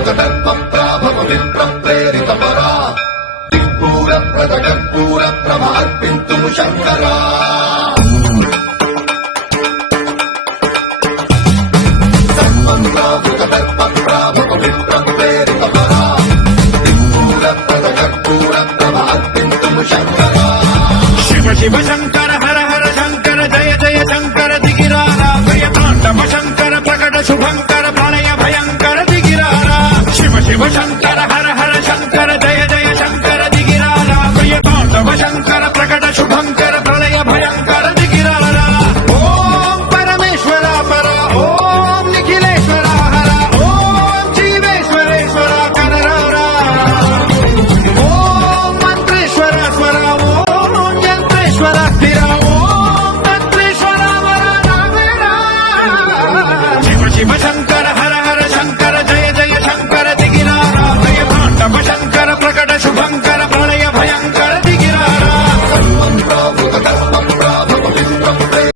దర్పప్రాభవ విప్రప్రేరిత పరా దిక్పూర ప్రద కర్పూర ప్రభార్పింతుము శంకరా దర్పప్రాభవ విప్రప్రేరిత పరా దిక్పూర ప్రద కర్పూర ప్రభార్పింతుము శంకరా శివ శివ శంకర హర హర శంకర జయ జయ శంకర దిగిరారా భయతాండవ శంకర ప్రకట శుభంకర ప్రణయ భయంకర దిగిరారా శివ శివ శంకర